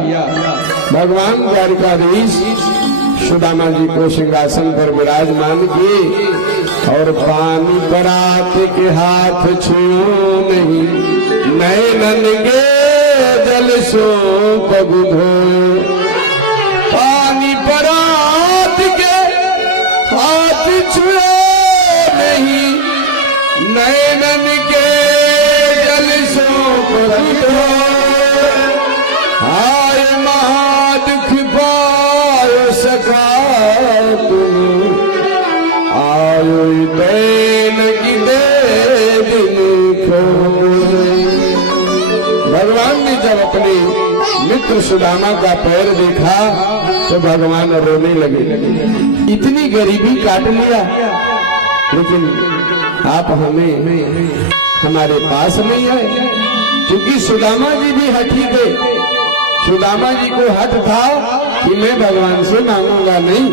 भगवान द्वारिकाधीश सुदामा जी को सिंहासन पर विराजमान किए और पानी परात के हाथ छुओ नहीं, नैनन के जल सो पगु धो। पानी परात के हाथ छुए नहीं, नैनन के जल सो पगु धो। हाय महादुख पायो सका तुम, आयो दैन की दे दिन खो। भगवान ने जब अपने मित्र सुदामा का पैर देखा तो भगवान रोने लगे। इतनी गरीबी काट लिया, लेकिन आप हमें हमारे पास नहीं आए। क्योंकि सुदामा जी भी हठी थे। सुदामा जी को हठ था कि मैं भगवान से मांगूंगा नहीं।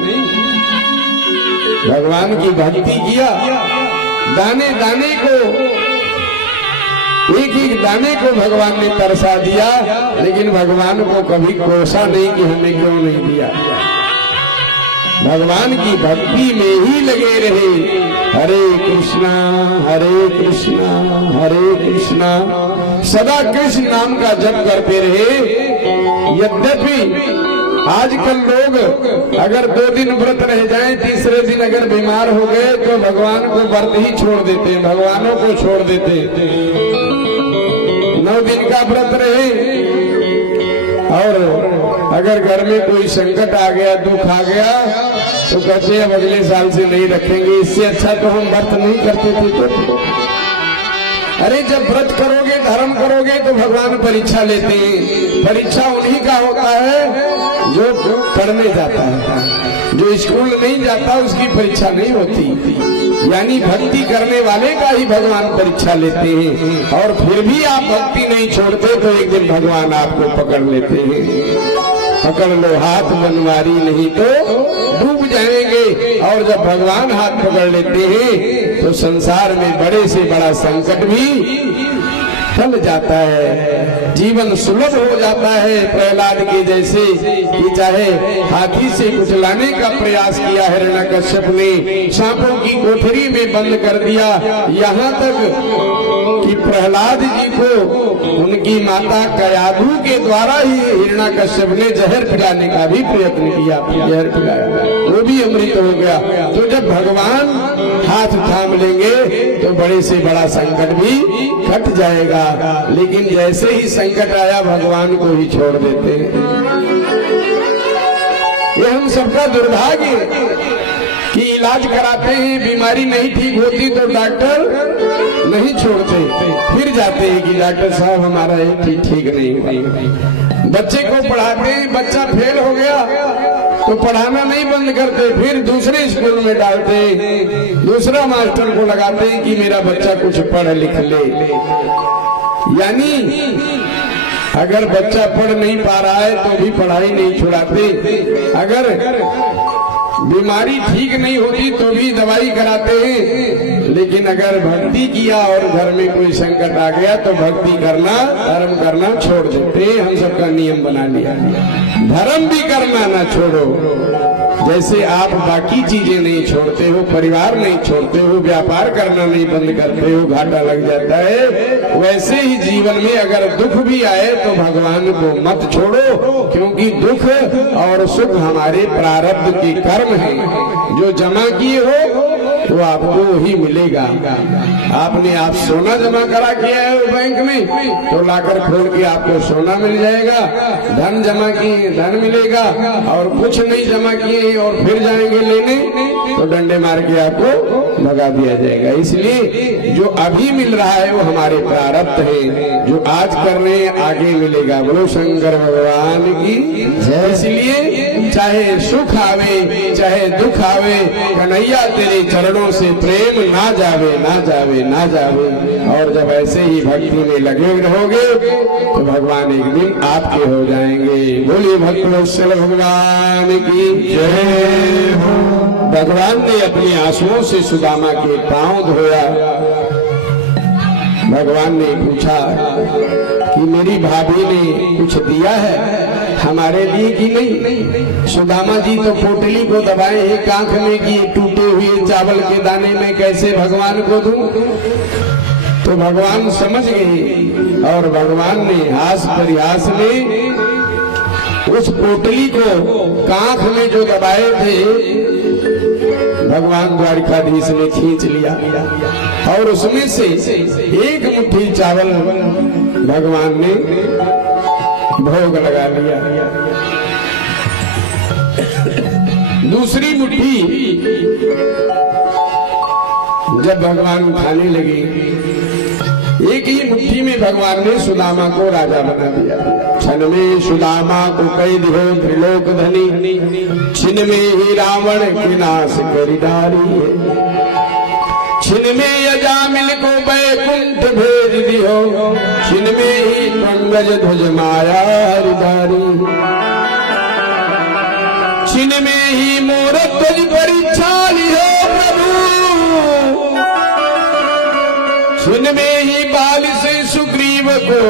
भगवान की भक्ति किया, दाने दाने को, एक एक दाने को भगवान ने तरसा दिया, लेकिन भगवान को कभी कोसा नहीं कि हमें क्यों नहीं दिया। भगवान की भक्ति में ही लगे रहे। हरे कृष्णा हरे कृष्णा, सदा कृष्ण नाम का जप करते रहे। यद्यपि आजकल लोग अगर 2 दिन व्रत रह जाएं, तीसरे दिन अगर बीमार हो गए तो भगवान को व्रत ही छोड़ देते हैं, भगवानों को छोड़ देते हैं। 9 दिन का व्रत रहे और अगर घर में कोई संकट आ गया, दुख आ गया, तो कहते हैं अगले साल से नहीं रखेंगे। इससे अच्छा तो हम व्रत नहीं करते थे। तो अरे जब व्रत करोगे, धर्म करोगे तो भगवान परीक्षा लेते हैं। परीक्षा उन्हीं का होता है जो पढ़ने जाता है। जो स्कूल नहीं जाता उसकी परीक्षा नहीं होती। यानी भक्ति करने वाले का ही भगवान परीक्षा लेते हैं। और फिर भी आप भक्ति नहीं छोड़ते तो एक दिन भगवान आपको पकड़ लेते हैं। पकड़ लो हाथ बनवारी, नहीं तो डूब जाएंगे। और जब भगवान हाथ पकड़ लेते हैं तो संसार में बड़े से बड़ा संकट भी टल जाता है, जीवन सुलभ हो जाता है। प्रहलाद के जैसे कि चाहे हाथी से कुचलाने का प्रयास किया हिरण्यकश्यप ने, सांपों की कोठरी में बंद कर दिया, यहाँ तक कि प्रहलाद जी को उनकी माता कयाधु के द्वारा ही हिरण्यकश्यप ने जहर पिलाने का भी प्रयत्न किया। जहर पिलाया, वो भी अमृत हो गया। तो जब भगवान हाथ थाम लेंगे तो बड़े से बड़ा संकट भी कट जाएगा। लेकिन जैसे ही संकट आया भगवान को ही छोड़ देते हैं। ये हम सबका दुर्भाग्य कि इलाज कराते हैं, बीमारी नहीं ठीक होती तो डॉक्टर नहीं छोड़ते, फिर जाते हैं कि डॉक्टर साहब हमारा ये ठीक नहीं हुआ। बच्चे को पढ़ाते हैं, बच्चा फेल हो गया तो पढ़ाना नहीं बंद करते, फिर दूसरे स्कूल में डालते, दूसरा मास्टर को लगाते हैं कि मेरा बच्चा कुछ पढ़ लिख ले। यानी अगर बच्चा पढ़ नहीं पा रहा है तो भी पढ़ाई नहीं छुड़ाते। अगर बीमारी ठीक नहीं होती तो भी दवाई कराते हैं। लेकिन अगर भक्ति किया और घर में कोई संकट आ गया तो भक्ति करना, धर्म करना छोड़ देते हैं। हम सबका नियम बना लिया, धर्म भी करना ना छोड़ो। जैसे आप बाकी चीजें नहीं छोड़ते हो, परिवार नहीं छोड़ते हो, व्यापार करना नहीं बंद करते हो, घाटा लग जाता है, वैसे ही जीवन में अगर दुख भी आए तो भगवान को मत छोड़ो। क्योंकि दुख और सुख हमारे प्रारब्ध के कर्म हैं। जो जमा किए हो वो आपको ही मिलेगा। आपने आप सोना जमा करा किया है बैंक में तो लाकर खोल के आपको सोना मिल जाएगा। धन जमा किए धन मिलेगा, और कुछ नहीं जमा किए और फिर जाएंगे लेने तो डंडे मार के आपको भगा दिया जाएगा। इसलिए जो अभी मिल रहा है वो हमारे प्रारब्ध है, जो आज कर रहे हैं आगे मिलेगा। बोलो शंकर भगवान की जय। इसलिए चाहे सुख आवे चाहे दुख आवे, कन्हैया तेरे चरणों से प्रेम ना जावे ना जावे ना जावे। और जब ऐसे ही भक्ति में लगे रहोगे तो भगवान एक दिन आपके हो जाएंगे। बोलिए भक्तवत्सल भगवान की जय हो। भगवान ने अपने आंसुओं से सुदामा के पांव धोया। भगवान ने पूछा कि मेरी भाभी ने कुछ दिया है? हमारे लिए की नहीं। सुदामा जी तो पोटली को दबाए एक आंख में कि टूटे हुए चावल के दाने में कैसे भगवान को दूं। तो भगवान समझ गए और भगवान ने हास परिहास में उस पोटली को कांख में जो दबाए थे भगवान द्वारिकाधीश ने खींच लिया और उसमें से एक मुट्ठी चावल भगवान ने भोग लगा लिया। दूसरी मुट्ठी जब भगवान खाने लगे, एक ही मुट्ठी में भगवान ने सुदामा को राजा बना दिया। क्षण में सुदामा को कैद हो त्रिलोक धनी, छिन में ही रावण के नाश करी डारी। छिन में अजामिल को बैकुंठ भेज दियो, छिन में ही पंकज ध्वज माया हरिधारी। छिन में ही मोर ध्वज परीक्षा लियो प्रभु, छिन में ही बाल से सुग्रीव को